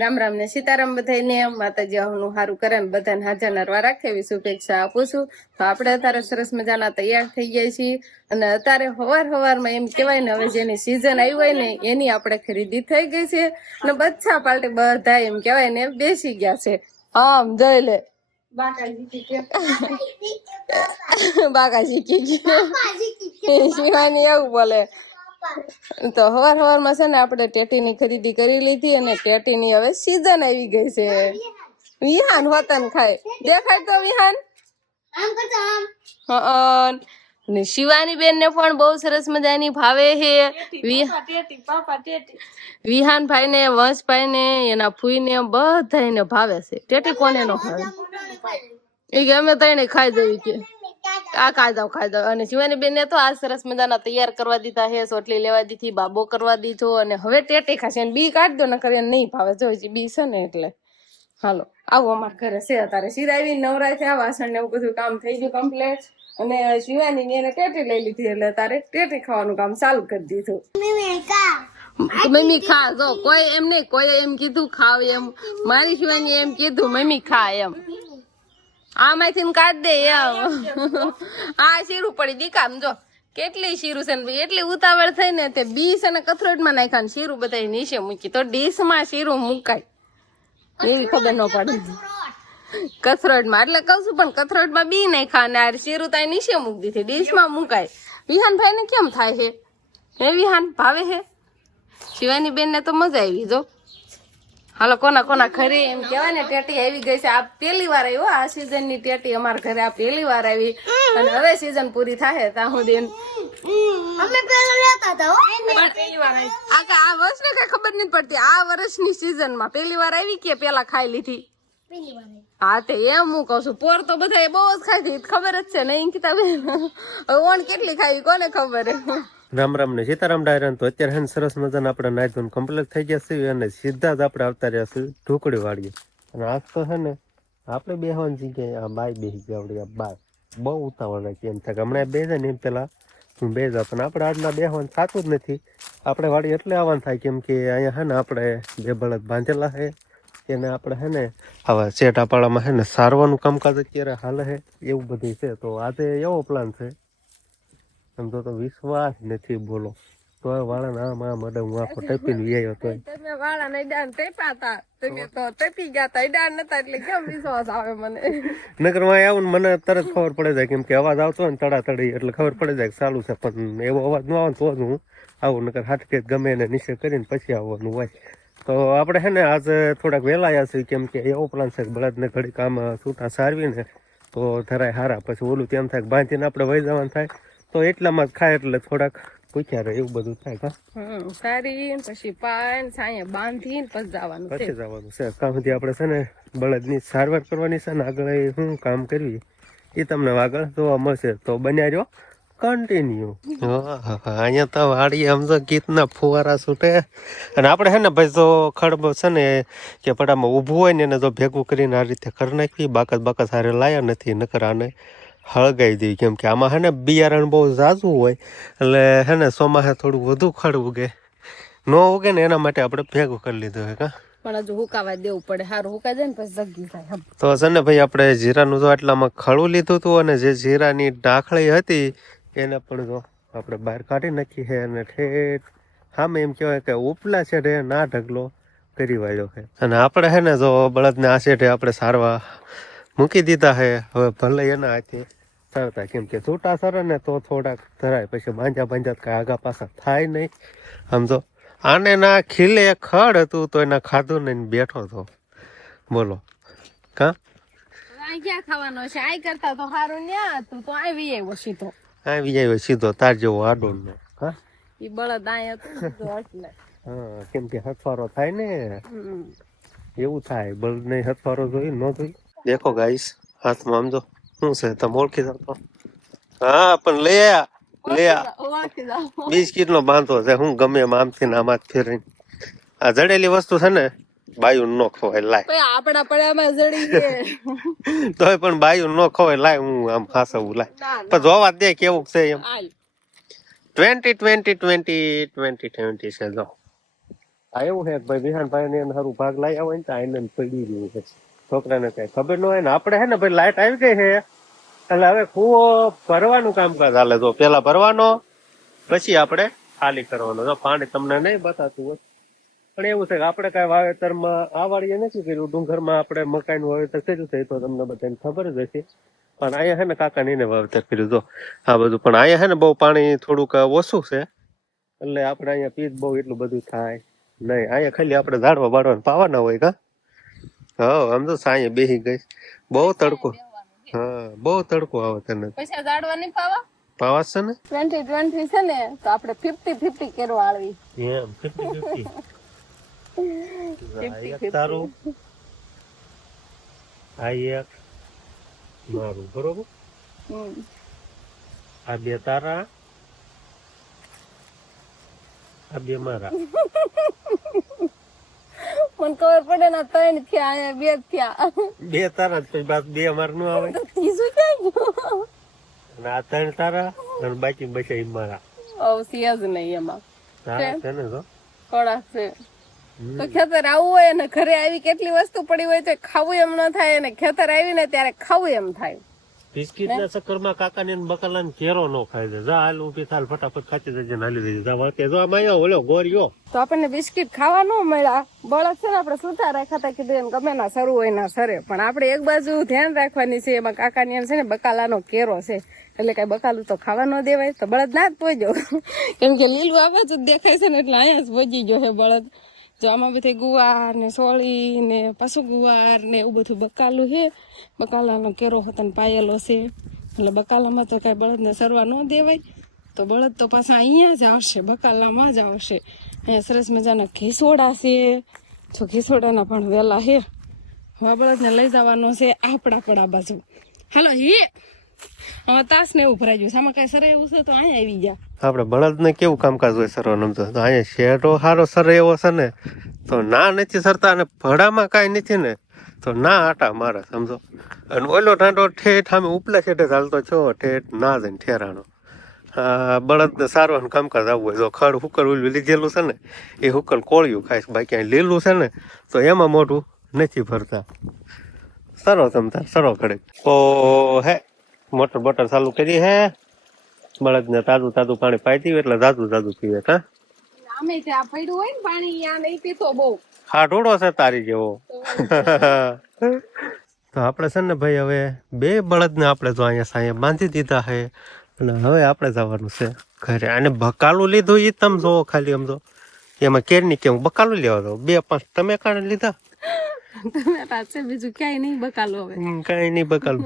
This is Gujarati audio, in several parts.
રામ રામ ને સીતારામ બધાને માતાજી નું સારું કરે ને બધાને હાજર નરવા રાખે એવી શુભેચ્છા આપું છું. તો આપણે અત્યારે સરસ મજાના તૈયાર થઈ ગયા છીએ અને અત્યારે હવારમાં એમ કેવાય ને હવે જેની સીઝન આવી હોય ને એની આપણે ખરીદી થઈ ગઈ છે અને બચ્ચા પાર્ટી બધા એમ કેવાય ને બેસી ગયા છે. આમ જોઈ લે બાકા શીખી ગઈ શિવાની એવું બોલે. તો હવારમાં છે ને આપણે ટેટીની ખરીદી કરી લીધી અને ટેટીની હવે સીઝન આવી ગઈ છે. વિહાન હોતન ખાય દેખાય તો વિહાન ને શિવાની બેન ને પણ બહુ સરસ મજાની ભાવે છે. વિહાન ભાઈ ને વંશભાઈ ને એના ફૂઈ ને બધાને ભાવે છે. ટેટી કોને નો ભાવે એ કે અમે તઈને ખાઈ જવી કે આ ખાઈ જાવ અને શિવાની બેન ને તો આ સરસ મજાના તૈયાર કરવા દીધા છે. સોટલી લેવા દીધી, બાબો કરવા દીધો અને હવે ટેટી ખાશે. બી કાઢ દો ને કરે નહીં ભાવે જો બી છે ને એટલે હાલો આવું અમારા ઘરે છે. અત્યારે સિરાવી નવરાય થયા, વાસણ ને એવું બધું કામ થઈ ગયું કમ્પ્લીટ અને શિવાની એને ટેટી લઈ લીધી એટલે તારે ટેટી ખાવાનું કામ ચાલુ કરી દીધું. મમ્મી ખા જો કોઈ એમ નહીં, કોઈ એમ કીધું ખાવ એમ, મારી શિવાની એમ કીધું મમ્મી ખા એમ. આમાંથી કાઢ દે એમ. આ શીરું પડી દીકામ જો કેટલી શીરું છે ને એટલી ઉતાવળ થઈ ને તે બી છે ને કથરોટમાં નાખ્યા ને શીરું બધા નીચે મૂકી તો ડીશમાં શીરું મુકાય એવી ખબર ન પડે. કથરોટમાં એટલે કઉ છું પણ કથરોટમાં બી નાખ્યા ને આ શીરું તાઈ નીચે મૂકી દીધી ડીશમાં મુકાય. વિહાન ભાઈ ને કેમ થાય છે હે વિહાન ભાવે છે? શિવાની બેન ને તો મજા આવી જો. હાલો કોના ઘરે એમ કેવાય ને ટેટી આવી ગઈ છે. આ પહેલી વાર આવી આ સીઝન ની ટેટી અમારા ઘરે આ પહેલી વાર આવી અને હવે સીઝન પૂરી થાય ત્યાં સુધી અમે પહેલા લેતા હતા પહેલી વાર આવી. આ વર્ષ ને કઈ ખબર નથી પડતી. આ વર્ષની સીઝન માં પહેલી વાર આવી કે પેલા ખાઈ લીધી? હા તે એમ હું કઉ છું. પોર તો બધા બહુ જ ખાઈ ખબર જ છે નહીં કિતાબે ઓણ કેટલી ખાઈ કોને ખબર. રામ રામ ને સીતારામ ડાયરા. તો અત્યારે હે સરસ મજાના આપણે નાઈ ધોઈને કમ્પ્લીટ થઈ ગયા છે અને સીધા જ આપણે આવતા રહ્યા છીએ ઢોકળી વાળીએ. અને આજ તો છે ને આપણે બેહવાની જગ્યાએ આ બાય બેસી ગયા આવડી. આ બાય બહુ ઉતાવળ રાખી એમ થાય હમણાં બે જાય ને એમ પેલા હું બે જાઉં પણ આપણે આજના બેહવાનું થતું જ નથી. આપણે વાળી એટલે આવવાનું થાય કેમ કે અહીંયા હે ને આપણે બે બળદ બાંધેલા છે એને આપણે હે ને આવા શેઠાપાડામાં હે ને સારવાનું કામકાજ અત્યારે હાલે છે એવું બધું છે. તો આજે એવો પ્લાન છે સમજો તો વિશ્વાસ નથી બોલો તો વાળા ના માં મડે હું આખો ટપીને વ્યાયો તો તમે વાળા ને ડાન ટેપા હતા તમે તો ટપી ગયા હતા ડાન નતા એટલે કેમ વિશ્વાસ આવે મને? નગર માં આવું ને મને તરત ખબર પડે જાય કેમ કે અવાજ આવતો હોય ને તડાતડી એટલે ખબર પડે જાય કે ચાલુ છે પણ એવો અવાજ ન આવે તો જ હું આવું નકર હાટકે ગમે એને નીચે કરીને પછી આવવાનું હોય. તો આપણે છે ને આજે થોડાક વહેલા આવ્યા છીએ કેમ કે એવો પ્લાન છે બળદ ને ઘડી કામ છૂટા સારવીને તો ધરાય હારા પછી ઓલું તેમ થાય બાંધીને આપણે વહી જવાનું થાય તો એટલામાં જ ખાય એટલે થોડાક પૂછ્યા રહે એવું બધું થાય. સારી પછી પાન સાયા બાંધીને પછી જવાનું છે કામ સુધી આપણે છે ને બળદની સારવાર કરવાની છે ને આગળ શું કામ કરવી એ તમને આગળ જોવા મળશે તો બન્યા રહ્યો કન્ટિન્યુ. અહીંયા તો વાડી સમજો ગીતના ફુવારા છૂટે અને આપણે છે ને ભાઈ તો ખડબ છે ને કે પડામાં ઊભું હોય ને એને જો ભેગું કરીને આ રીતે કરી નાખવી બાકસ હારે લાયા નથી નકર આને હળગાઈ દઈ કેમ કે આમાં હે ને બિયારણ બહુ ઝાઝું હોય એટલે હે ને ચોમાસે થોડું વધુ ખડ ઉગે ન ઉગે ને એના માટે આપણે ભેગું કરી લીધું હે કા પણ હજુ હુકાવા દેવું પડે. સારું હુકાઈ જાય ને પછી જગી જાય. તો છે ને ભાઈ આપણે જીરાનું જો આટલામાં ખડું લીધું હતું અને જે જીરાની ડાખળી હતી એને પણ જો આપણે બહાર કાઢી નાખી છે અને ઠેઠ સામે એમ કહેવાય કે ઉપલા છેડે ના ઢગલો કરી વાળ્યો છે અને આપણે હે ને જો બળદને આ છેડે આપણે સારવા મૂકી દીધા છે. હવે ભલે એના હાથે સરતા કેમ કે છૂટા સરે ને તો થોડાક ધરાય પછી બાંધ્યા કઈ આગા પાછા થાય નહીં સમજો. આને ના ખીલે ખડ હતું તો એના ખાધું ને બેઠો હતો બોલો કા ક્યાં ખાવાનો છે? આ કરતા તો સારું ન્યા હતું તો આવી આવ્યો સીધો તાર જેવો આડો નો હા ઈ બળદ આયા હતું એટલે હા કેમ કે હથવારો થાય ને એવું થાય બળદ ને હથવારો જોઈ ન જોઈ. દેખો ગાઈસ હાથમાં આમ જો શું છે તમે ઓળખી જાવ તો હા પણ લે બિસ્કીટ નો બાંધો છે હું ગમે એમ આમથી ને આમાં ફેરવીને આ જડેલી વસ્તુ છે ને બાયું ન ખવાય લાય આપડા પડામાં જડી છે તોય પણ બાયું ન ખવાય લાય હું આમ ખાસવું લાય પણ જોવા દે કેવું છે એમ 20 છે જો આ એવું છે કે ભાઈ વિહાનભાઈ ને સારું ભાગ લઈ આવે ને તો આનંદ પડી રહ્યું છે. છોકરાને કઈ ખબર ન હોય ને આપણે હે ને ભાઈ લાઈટ આવી ગઈ છે એટલે હવે કૂવો ભરવાનું કામકાજ હાલે. તો પેલા ભરવાનો પછી આપણે ખાલી કરવાનો. જો પાણી તમને નહીં બતાતું હોય પણ એવું છે કે આપણે કઈ વાવેતરમાં આ વાળીએ નથી કર્યું. ડુંગરમાં આપણે મકાઈનું વાવેતર કર્યું છે તો તમને બધાને ખબર જ હશે. પણ અહીંયા છે ને કાકા ને વાવેતર કર્યું. જો આ બધું પણ અહીંયા છે ને બહુ પાણી થોડુંક ઓછું છે એટલે આપણે અહીંયા પીત બહુ એટલું બધું થાય નહીં. અહીંયા ખાલી આપણે ઝાડવા બાળવા પાવાના હોય કા. હા આમ તો સાંજે બેસી ગઈ. બહુ તડકો. હા બહુ તડકો આવે તને. પૈસા ઝાડવા નહીં પાવા પાવા છે ને 2020 છે ને તો આપણે 50-50 કેરવા આળવી. એમ 50-50 તારું આ એક મારું બરોબર. આ બે તારા આ બે મારા. મને ખબર પડે ને 3 થયા અહીંયા 2 થયા. બે તારા પછી બાદ બે અમાર નું આવે. ત્રીજું ક્યાં ગયું? અને આ 3 તારા અને બાકી બચા મારા. સિયાજ નહીં એમાં તારા છે ને તો થોડા છે. તો ખેતર આવવું હોય અને ઘરે આવી કેટલી વસ્તુ પડી હોય તો ખાવું એમ ન થાય અને ખેતર આવીને ત્યારે ખાવું એમ થાય. બિસ્કિટ ના ચક્કરમાં કાકા ને બકાલા ને કેરો નો ખાઈ દે. જા હાલ ઉભી થાલ ફટાફટ ખાચી દેજે હાલી દેજે. જા વાતે જો આમાં ઓલો ગોરિયો તો આપણને બિસ્કિટ ખાવા ન મળ્યા. બળદ છે ને આપણે સુતા રાખ્યા હતા કીધું ગમે ના સરું હોય ના સરે પણ આપણે એક બાજુ ધ્યાન રાખવાની છે. એમાં કાકાની છે ને બકાલાનો કેરો છે એટલે કઈ બકાલું તો ખાવા ન દેવાય. તો બળદ ના જ પહોંચ્યો કેમ કે લીલું આ બાજુ દેખાય છે ને એટલે અહીંયા જ પહોંચી ગયો છે બળદ. જો આમાં બધી ગુવાર ને સોળી ને પાછું ગુવાર ને એવું બધું બકાલું છે. બકાલાનો કેરો હોતને પાયેલો છે એટલે બકાલામાં તો કઈ બળદને સરવા ન દેવાય. તો બળદ તો પાછા અહીંયા જ આવશે, બકાલામાં જ આવશે. અહીંયા સરસ મજાના ઘીસોડા છે. જો ઘીસોડાના પણ વેલા છે. હવે બળદને લઈ જવાનો છે આપણા પડા બાજુ. હાલો હી હવે તાસ ને એવું ભરાઈ ગયું. આમાં કઈ સરે એવું છે તો અહીંયા આવી જા. આપણે બળદ ને કેવું કામકાજ હોય સરવાનું તો અહીંયા શેરો સારો સર એવો છે ને તો ના નથી સરતા અને ભડામાં કાંઈ નથી ને તો ના આટા મારે સમજો. અને ઓલો ટાંટો ઠેઠ આમે ઉપલા છેટે ચાલતો છો ઠેઠ ના જઈને ઠેરાનો. બળદ ને સારવાનું કામકાજ આવવું હોય તો ખડ હુકર ઓલું લીધેલું છે ને એ હુકર કોળિયું ખાઈશ. બાકી અહીં લીલું છે ને તો એમાં મોઢું નથી ભરતા. સરો તમ તાર સરો ખડે તો હે મોટર બોટર ચાલુ કરી હે. બળદ ને તાજું તાજું પાણી પાઈ દીધું એટલે તાજું તાજું પીવે. કા આમે ત્યાં પડ્યું હોય ને પાણી યા નહીં પીતો બહુ. હા ઢોળો છે તારી જેવો. તો આપણે છે ને ભાઈ હવે બે બળદ ને આપણે તો અહીંયા સાંયે બાંધી દીધા છે અને હવે આપણે જવાનું છે ઘરે. અને બકાલું લીધું એ તમે જોવો ખાલી આમ તો એમાં કેરની કેવું બકાલું લેવા દો. 2-5 તમે કાણે લીધા તમે પાછે બીજું ક્યાંય નહીં બકાલો હવે. કઈ નહીં બકાલું.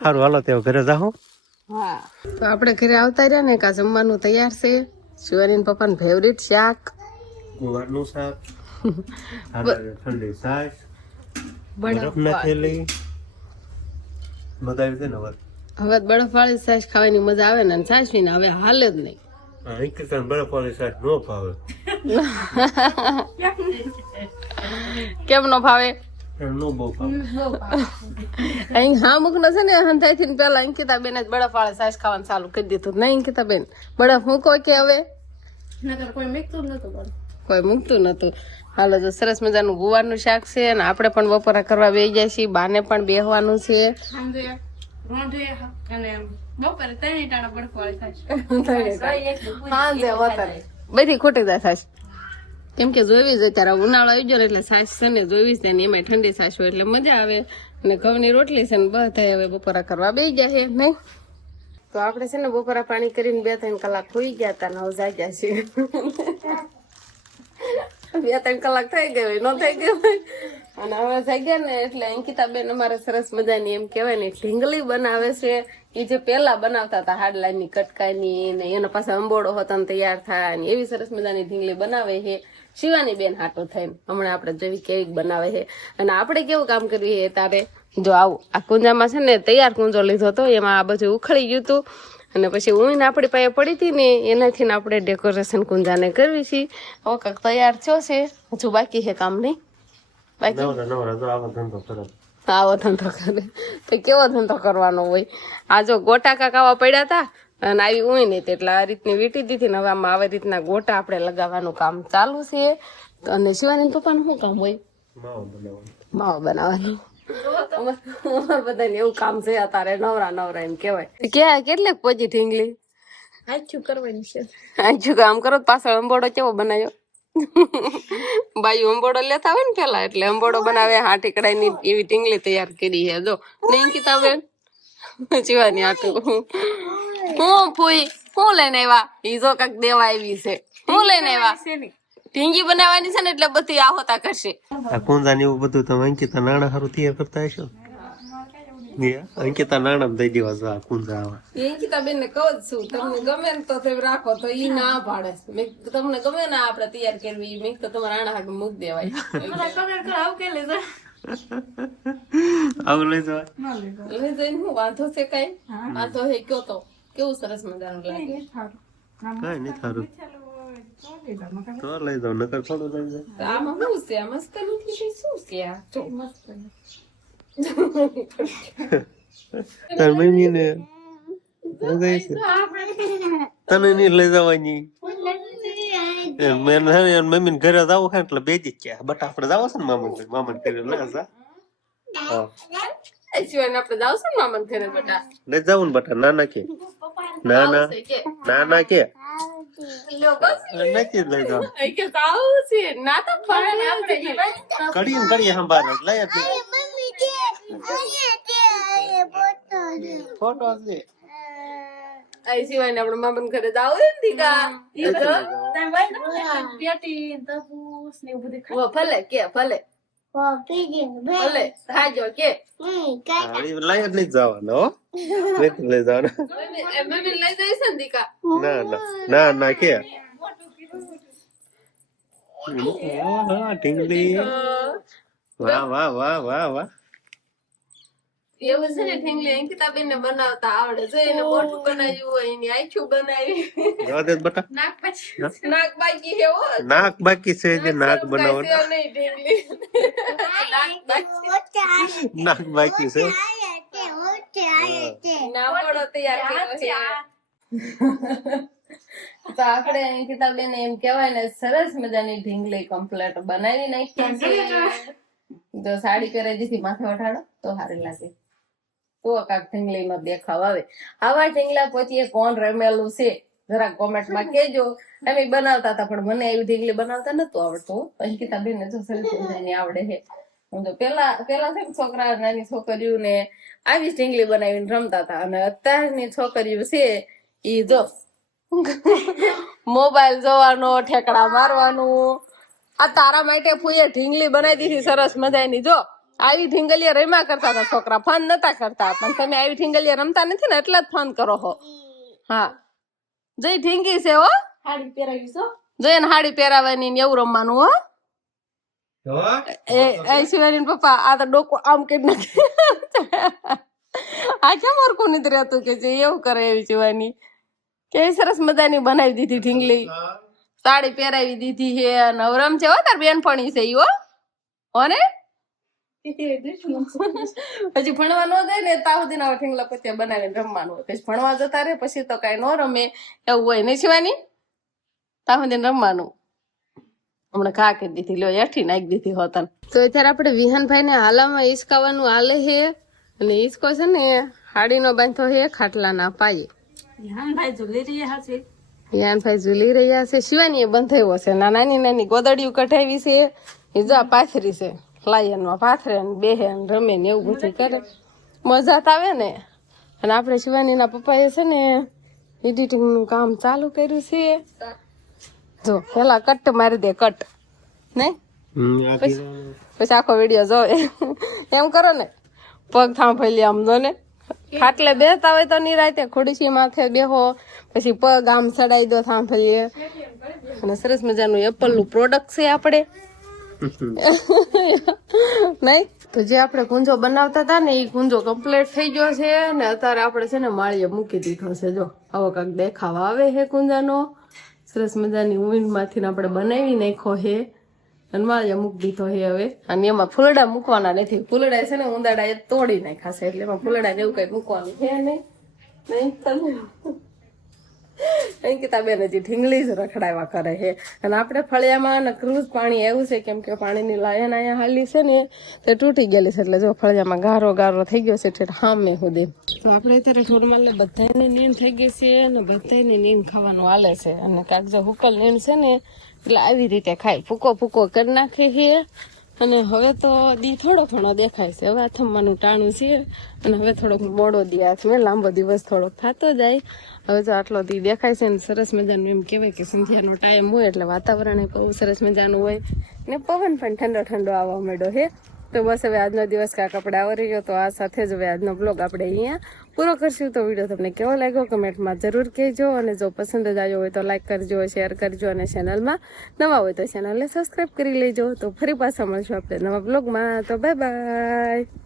સારું હાલો તે ઘરે જાઉં. હા તો આપણે ઘરે આવતા રહ્યા ને કા જમવાનું તૈયાર છે. શિવાની પપ્પાનું ફેવરિટ શાક ગુવારનું શાક, ઠંડી છાશ, બરફ નાખેલી મજા આવી છે ને. હવે બરફ વાળી છાશ ખાવાની મજા આવે ને છાશ ને હવે હાલે જ નહીં. બરફ વાળી છાશ નો ભાવે. કેમ નો ભાવે? નો બહુ ભાવે. અહીં હા મુકનો છે ને હંધાઈથી પેલા અંકિતા બેન જ બરફ વાળી છાશ ખાવાનું ચાલુ કરી દીધું. નહીં અંકિતા બેન બરફ મૂકો કે હવે કોઈ મૂકતું નતું. હાલો તો સરસ મજાનું ગુવારનું શાક છે અને આપણે પણ બપોરા કરવા બેસી જાય છીએ. બાને પણ બેહવાનું છે. બધી ખોટી જાય છાશ કેમ કે જોઈવી જ અત્યારે ઉનાળો આવી ગયો ને એટલે છાશ છે ને જોઈવી છે ને એમાં ઠંડી છાશ હોય એટલે મજા આવે. અને ઘઉંની રોટલી છે ને બધા હવે બપોરા કરવા બેસી જાય છે નહીં. તો આપણે છે ને બપોરા પાણી કરીને 2-3 કલાક હોઈ ગયા હતા ને હવે જાગ્યા છીએ. 2-3 કલાક થઈ ગઈ હોય ન થઈ ગઈ હોય અને હવે જાગ્યા ને એટલે અંકિતા બેન અમારે સરસ મજાની એમ કેવાય ને ઢીંગલી બનાવે છે. એ જે પેલા બનાવતા હતા હાડલાની કટકાની ને એનો પાસે અંબોડો હતો ને તૈયાર થાય ને એવી સરસ મજાની ઢીંગલી બનાવે છે. શિવાની બેન હાટો થઈને હમણાં આપણે જેવી કેવી બનાવે છે. અને આપણે કેવું કામ કરવી છે તારે જો આવું આ કુંજામાં છે ને તૈયાર કુંજો લીધો હતો એમાં આ બધું ઉખડી ગયું હતું અને પછી ઊંઘ આપણી પાસે પડી હતી ને એનાથી આપણે ડેકોરેશન કુંજાને કરવી છે. હવે કાંક તૈયાર થયો છે હજુ બાકી છે કામ નહીં બાકી આવો ધંધો કરે તો કેવો ધંધો કરવાનો હોય. આ જો ગોટા કાકાવા પડ્યા હતા અને આવી હોય નહીં એટલે આ રીતની વીટી દીધી ને હવે આમાં આવી રીતના ગોટા આપણે લગાવવાનું કામ ચાલુ છે. અને શિવાની પપ્પાનું શું કામ હોય? માવો બનાવવાનું. અમારે બધાને એવું કામ છે અત્યારે નવરા એમ કેવાય. કેટલીક પોજી ઢીંગલી આછું કરવાની છે. આછું કામ કરો પાછળ અંબોડો કેવો બનાવ્યો. બાયું અંબોડો લેતા હોય ને પેલા એટલે અંબોડો બનાવે. હાથી કડાઈ ની એવી ઢીંગલી તૈયાર કરી છે. જો નહીં કિતાબેન શિવાની આટલું હું ફૂઈ હું લઈને આવ્યા? ઈ જો કાક દેવા આવી છે. હું લઈને આવ્યા? ઢીંગી બનાવવાની છે ને એટલે બધી આહોતા કરશે. આ કુંદા ને એવું બધું તમે અંકિતા નાણા હારું તૈયાર કરતા હશો. અંકિતા નાણા દઈ દેવા જો આ કુંદા આવા. અંકિતા બેન ને કહું છું તમને ગમે ને તો તમે રાખો તો ઈ ના પાડે. મેં તમને ગમે ને આપણે તૈયાર કરવી મેં તો તમારા આણા હાટ મૂક દેવાય. આવું લઈ જવા લઈ જઈને હું વાંધો છે કઈ? વાંધો હે કયો તો કેવું સરસ મજાનું લાગે. કઈ નહીં થારું તો લઈ જાવ નકર થોડું લઈ જાવ. આમાં શું છે? આ મસ્ત નથી શું છે આ? જો મસ્ત તાર મમ્મી ને તને નહીં લઈ જવાની. મેં મમ્મી ને ઘરે જાવ છે એટલે બેજી જ છે. બટ આપણે જાવ છે ને મામા ઘરે ના જા. શિવાને આપણે જાવ છે ને મામા ઘરે બેટા. લઈ જાવ ને બટા. નાના કે નાના નાના કે નથી લઈ જાવ. કે જાવ છે ના તો ફાડે આપણે કડી સંભાળ લઈ જ ફોટો છે. આ શિવાને આપણે મામા ઘરે જાવ ને દીકા. ભલે કે ભલે ભલે ખાજો કે લઈ જ નહીં જવાનો. નથી લઈ જવાનો. મમ્મી લઈ જઈશ ને દીકા. ના ના ના કે ઢીંગલી વાહ વાહ વાહ વાહ વાહ. એવું છે ને ઢીંગલી અંકિતાબેન ને બનાવતા આવડે. જો એને મોઢું બનાવ્યું હોય એની આંખું બનાવી. બટા નાક બાકી છે હો. નાક બાકી છે જે નાક બનાવવાનું. નહીં ઢીંગલી નાક બાકી છે. ના પડો તૈયાર કર્યો છે. તો આપણે અંકિતાબેન એમ કેવાય ને સરસ મજાની ઢીંગલી કમ્પ્લેટ બનાવી નાખી છે. જો સાડી પહેરાઈ દીધી માથે વઠાડો તો સારી લાગે. તો કાક ઢીંગલી નો દેખાવ આવે. આવા ઢીંગલા પછી કોણ રમેલું છે જરાક કોમેન્ટ માં કેજો. અમે બનાવતા હતા પણ મને એવી ઢીંગલી બનાવતા નતું આવડતું. અંકિતાબેન ને જો સરસ મજાની આવડે છે. હું તો પેલા છે ને છોકરા નાની છોકરીઓ ને આવી ઢીંગલી બનાવીને રમતા હતા. અને અત્યારની છોકરીઓ છે ઈ જો મોબાઈલ જોવાનો ઠેકડા મારવાનું. આ તારા માટે ફૂઈએ ઢીંગલી બનાવી દીધી સરસ મજાની. જો આવી ઢીંગલીયા રમ્યા કરતા હતા છોકરા. ફન નતા કરતા પણ તમે આવી ઢીંગલીયા રમતા નથી ને એટલે જ ફન કરો હો. હા જઈ ઢીંગી છે હો. હાડી પહેરાવી છો જઈને હાડી પહેરાવાની ને એવું રમવાનું હો. એ શિવાની પપ્પા આ તો ડોકો આમ કરી નાખે. આ કેમ ઓરકું નથી રહેતું કે જે એવું કરે એવી શિવાની. કેવી સરસ મજાની બનાવી દીધી ઢીંગલી. સાડી પહેરાવી દીધી છે. નવરમ છે હો તાર બેનપણી છે ઈ હો. હોને પછી ભણવા નો દે ને ત્યાં સુધી ના ઠીંગલા પછી બનાવીને રમવાનું. પછી ભણવા જતા રે પછી તો કઈ ન રમે એવું હોય ને શિવાની. ત્યાં સુધી રમવાનું. હમણાં ઘા કરી દીધી લો એઠી નાખી દીધી હોતન. તો અત્યારે આપણે વિહાનભાઈ ને હાલામાં ઈસકાવાનું હાલે છે. અને ઈસકો છે ને હાડીનો બાંધો છે ખાટલાના પાયે. વિહાનભાઈ ઝૂલી રહ્યા છે. શિવાની બંધાવ્યો છે. નાની નાની ગોદડીઓ કઢાવી છે. એ જો પાથરી છે. લાયન માં પાથરે ને બેહે ને રમે ને એવું બધું કરે. મજા આવે ને. અને આપણે શિવાની ના પપ્પાએ છે ને એડિટિંગ નું કામ ચાલુ કર્યું છે. જો પેલા કટ મારી દે કટ નહીં પછી આખો વિડીયો જોવે. એમ કરો ને પગ થાંભલી આમ જો ને ખાટલે બેસતા હોય તો નિરાતે ખુરશી માથે બેહો પછી પગ આમ ચડાઈ દો થાંભલીએ. અને સરસ મજાનું એપલ નું પ્રોડક્ટ છે આપણે નહીં. તો જે આપણે કુંજો બનાવતા હતા ને એ કુંજો કમ્પ્લીટ થઈ ગયો છે. ને અત્યારે આપણે છે ને માળીએ મૂકી દીધો છે. જો આવો કાંક દેખાવા આવે છે કુંજાનો. સરસ મજાની ઊન માંથી આપણે બનાવી નાખ્યો છે. અને માળીએ મૂકી દીધો છે હવે. અને એમાં ફૂલડા મૂકવાના નથી. ફૂલડા છે ને ઉંદાડા એ તોડી નાખાશે એટલે એમાં ફૂલડા જેવું કઈ મૂકવાનું છે નહીં. અંકિતાબેન હજી ઢીંગલી જ રખડાવ્યા કરે છે. અને આપણે ફળિયામાં નકરું જ પાણી એવું છે, કેમ કે પાણીની લાયન અહીંયા હાલી છે ને તે તૂટી ગયેલી છે, એટલે જો ફળિયામાં ગારો થઈ ગયો છે ઠેઠ હામે સુધી. તો આપણે અત્યારે ઢોરમાલને બધાને નીંદ થઈ ગઈ છે અને બધાને નીંદ ખાવાનું હાલે છે. અને કાંક જો હુકલ નીંદ છે ને એટલે આવી રીતે ખાય, ફૂકો કરી નાખી છે. અને હવે તો દી થોડો ઘણો દેખાય છે, હવે આથમવાનું ટાણું છે. અને હવે થોડોક મોડો દી આથમે, લાંબો દિવસ થોડોક થતો જાય. હવે જો આટલો દી દેખાય છે ને સરસ મજાનું, એમ કહેવાય કે સંધ્યાનો ટાઈમ હોય એટલે વાતાવરણ બહુ સરસ મજાનું હોય ને પવન પણ ઠંડો આવવા માંડ્યો છે. તો બસ હવે આજનો દિવસ કાંક આપણે આવરી ગયો. તો આ સાથે જ હવે આજનો બ્લોગ આપણે અહીંયા પૂરો કરશું. તો વિડીયો તમને કેવો લાગ્યો કમેન્ટમાં જરૂર કહેજો. અને જો પસંદ જ આવ્યો હોય તો લાઈક કરજો, શેર કરજો. અને ચેનલમાં નવા હોય તો ચેનલને સબસ્ક્રાઈબ કરી લેજો. તો ફરી પાછા મળશું આપણે નવા બ્લોગમાં. તો બાય બાય.